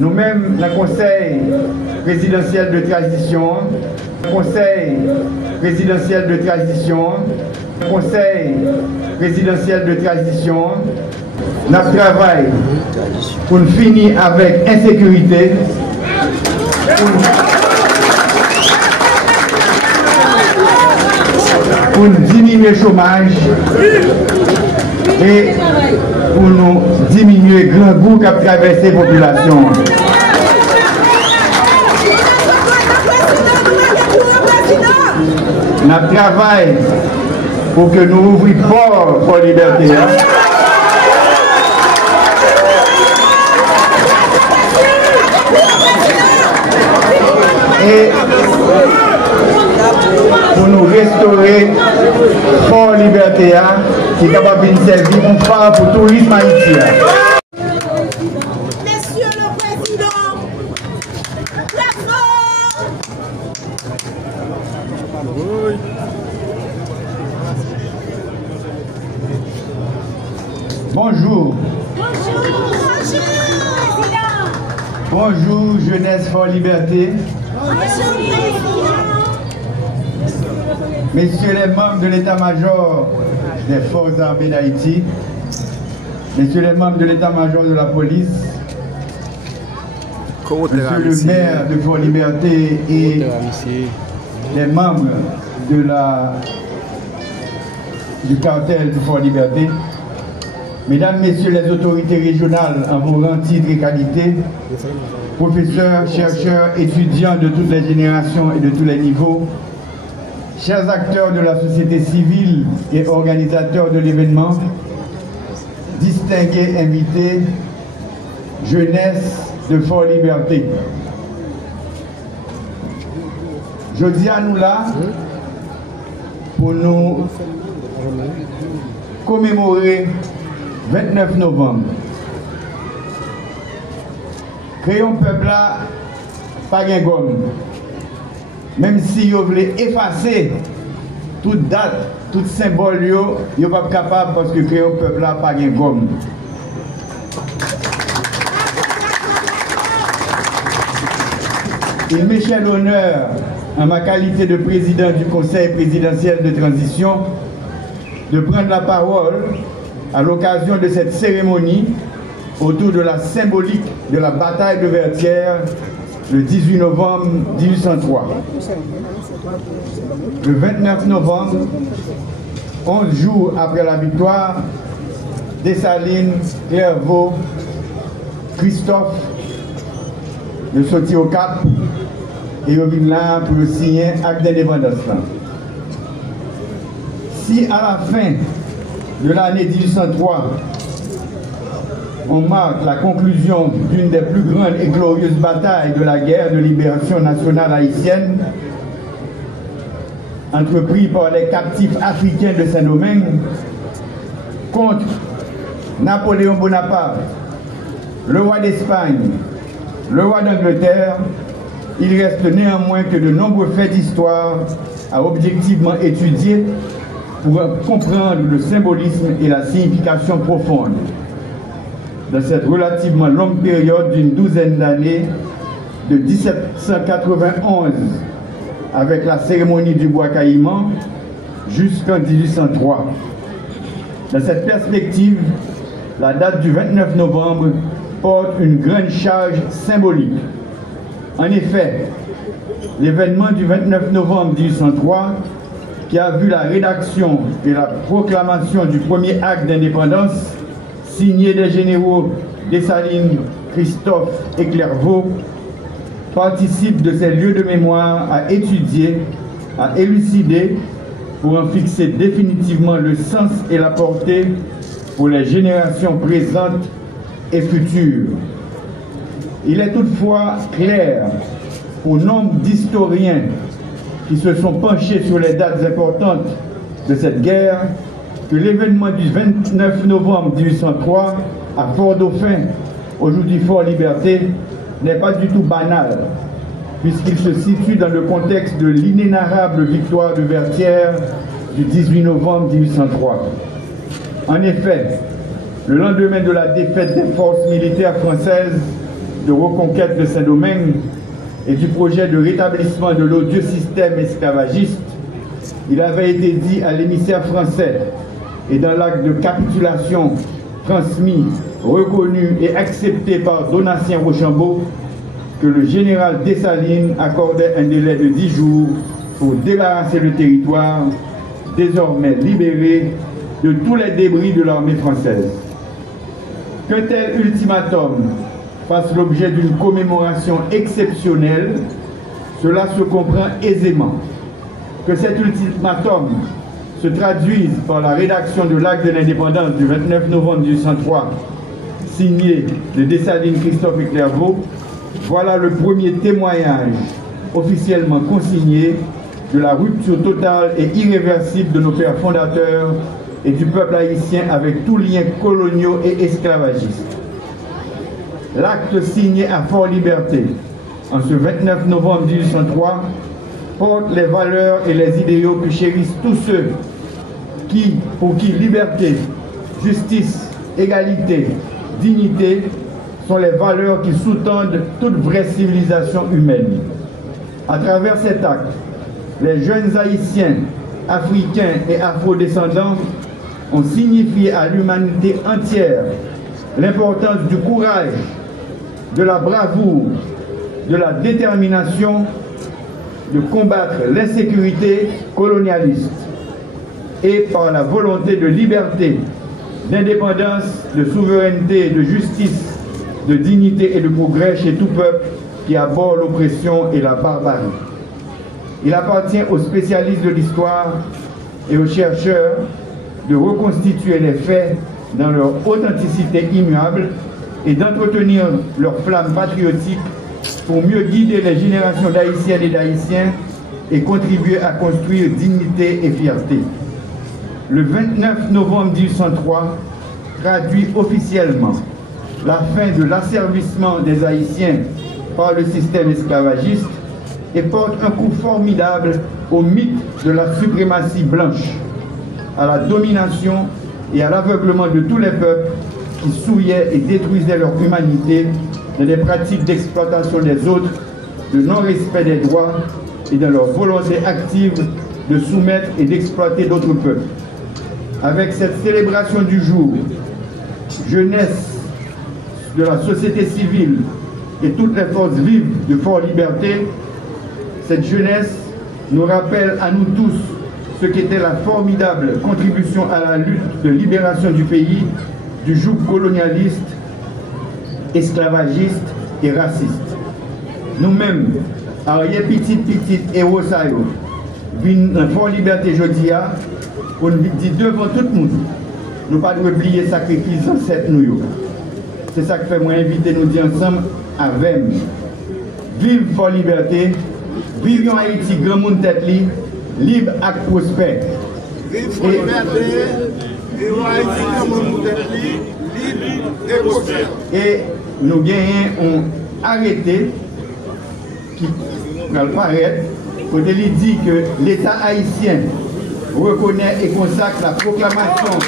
Nous-mêmes, le Conseil présidentiel de transition, Conseil présidentiel de transition, Conseil présidentiel de transition, notre travail pour finir avec insécurité, pour diminuer le chômage et pour nous diminuer le grand goût qu'a traversé la population. Nous travaillons pour que nous ouvrions fort pour la liberté. Et pour nous restaurer Fort Liberté qui est capable de servir un phare pour le tourisme haïtien. Monsieur le Président, la force. Bonjour. Bonjour, jeunesse Fort Liberté. Messieurs les membres de l'état-major des forces armées d'Haïti, messieurs les membres de l'état-major de la police, monsieur le maire de Fort Liberté et les membres du cartel de Fort Liberté, mesdames, messieurs les autorités régionales en vos rangs, titres et qualités, professeurs, chercheurs, étudiants de toutes les générations et de tous les niveaux, chers acteurs de la société civile et organisateurs de l'événement, distingués invités, jeunesse de Fort Liberté. Je dis à nous là pour nous commémorer 29 novembre. Créons peuple là, pas de gomme. Même si vous voulez effacer toute date, tout symbole, vous n'êtes pas capable parce que créons peuple là, pas de gomme. Il m'est fait l'honneur, en ma qualité de président du Conseil présidentiel de transition, de prendre la parole à l'occasion de cette cérémonie autour de la symbolique de la bataille de Vertières le 18 novembre 1803. Le 29 novembre, 11 jours après la victoire, Dessalines, Clairvaux, Christophe, de sortir au Cap et au là pour signer acte d'indépendance. Si à la fin de l'année 1803, on marque la conclusion d'une des plus grandes et glorieuses batailles de la guerre de libération nationale haïtienne, entreprise par les captifs africains de Saint-Domingue contre Napoléon Bonaparte, le roi d'Espagne, le roi d'Angleterre, il reste néanmoins que de nombreux faits d'histoire à objectivement étudier pour comprendre le symbolisme et la signification profonde de cette relativement longue période d'une douzaine d'années, de 1791 avec la cérémonie du bois caïman jusqu'en 1803. Dans cette perspective, la date du 29 novembre porte une grande charge symbolique. En effet, l'événement du 29 novembre 1803, qui a vu la rédaction et la proclamation du premier acte d'indépendance, signé des généraux Dessalines, Christophe et Clairvaux, participe de ces lieux de mémoire à étudier, à élucider, pour en fixer définitivement le sens et la portée pour les générations présentes et futures. Il est toutefois clair au nombre d'historiens qui se sont penchés sur les dates importantes de cette guerre que l'événement du 29 novembre 1803 à Fort-Dauphin, aujourd'hui Fort Liberté, n'est pas du tout banal, puisqu'il se situe dans le contexte de l'inénarrable victoire de Vertières du 18 novembre 1803. En effet, le lendemain de la défaite des forces militaires françaises de reconquête de Saint-Domingue et du projet de rétablissement de l'odieux système esclavagiste, il avait été dit à l'émissaire français et dans l'acte de capitulation transmis, reconnu et accepté par Donatien Rochambeau que le général Dessalines accordait un délai de 10 jours pour débarrasser le territoire, désormais libéré de tous les débris de l'armée française. Que tel ultimatum fasse l'objet d'une commémoration exceptionnelle, cela se comprend aisément. Que cet ultimatum se traduise par la rédaction de l'acte de l'indépendance du 29 novembre 1803, signé de Dessalines, Christophe et Clairvaux, voilà le premier témoignage officiellement consigné de la rupture totale et irréversible de nos pères fondateurs et du peuple haïtien avec tous liens coloniaux et esclavagistes. L'acte signé à Fort-Liberté en ce 29 novembre 1803 porte les valeurs et les idéaux que chérissent tous ceux pour qui liberté, justice, égalité, dignité sont les valeurs qui sous-tendent toute vraie civilisation humaine. À travers cet acte, les jeunes Haïtiens, Africains et Afro-descendants ont signifié à l'humanité entière l'importance du courage, de la bravoure, de la détermination de combattre l'insécurité colonialiste et par la volonté de liberté, d'indépendance, de souveraineté, de justice, de dignité et de progrès chez tout peuple qui abhorre l'oppression et la barbarie. Il appartient aux spécialistes de l'histoire et aux chercheurs de reconstituer les faits dans leur authenticité immuable et d'entretenir leur flamme patriotique pour mieux guider les générations d'Haïtiennes et d'Haïtiens et contribuer à construire dignité et fierté. Le 29 novembre 1803 traduit officiellement la fin de l'asservissement des Haïtiens par le système esclavagiste et porte un coup formidable au mythe de la suprématie blanche, à la domination et à l'aveuglement de tous les peuples qui souillaient et détruisaient leur humanité dans des pratiques d'exploitation des autres, de non-respect des droits et dans leur volonté active de soumettre et d'exploiter d'autres peuples. Avec cette célébration du jour, jeunesse de la société civile et toutes les forces vives de Fort-Liberté, cette jeunesse nous rappelle à nous tous ce qu'était la formidable contribution à la lutte de libération du pays du joug colonialiste, esclavagiste et raciste. Nous-mêmes, arrière petit héros ça yo, vin Fort-Liberté jodia, on dit devant tout le monde, nous ne pas oublier le sacrifice ancêtre nous. C'est ça que fait moi inviter nous dire ensemble avec vive Fort-Liberté, vivons Haïti grand monde tête libre et prospère. Vive Fort-Liberté, vivons Haïti grand monde tête libre et prospère. Et nous gagnons arrêté qui va le paraître pour lui dire que l'État haïtien reconnaît et consacre la proclamation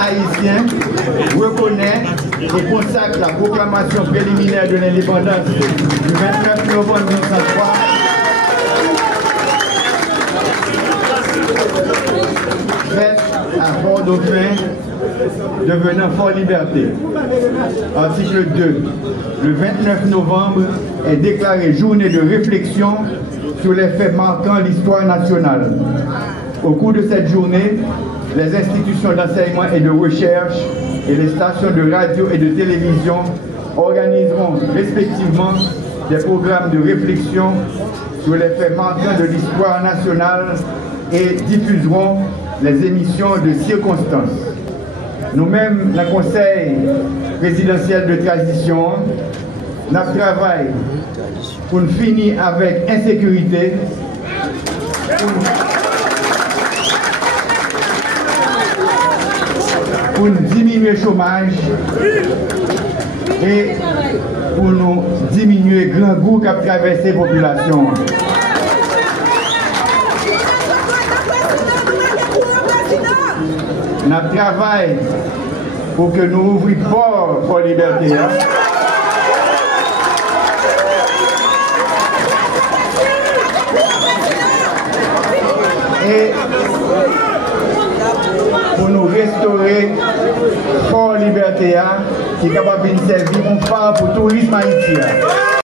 haïtien reconnaît et consacre la proclamation préliminaire de l'indépendance du 29 novembre 1903 faite à Port-Dauphin, devenant Fort-Liberté. Article 2. Le 29 novembre est déclaré journée de réflexion sur les faits marquant l'histoire nationale. Au cours de cette journée, les institutions d'enseignement et de recherche et les stations de radio et de télévision organiseront respectivement des programmes de réflexion sur les faits marquants de l'histoire nationale et diffuseront les émissions de circonstances. Nous-mêmes, le Conseil présidentiel de transition, nous travaillons pour finir avec insécurité, pour diminuer le chômage et pour nous diminuer le grand goût qu'a traversé la population. Nous travaillons pour que nous ouvrions port pour la liberté. Et pour nous restaurer Port Liberté qui est capable de servir un phare pour le tourisme haïtien.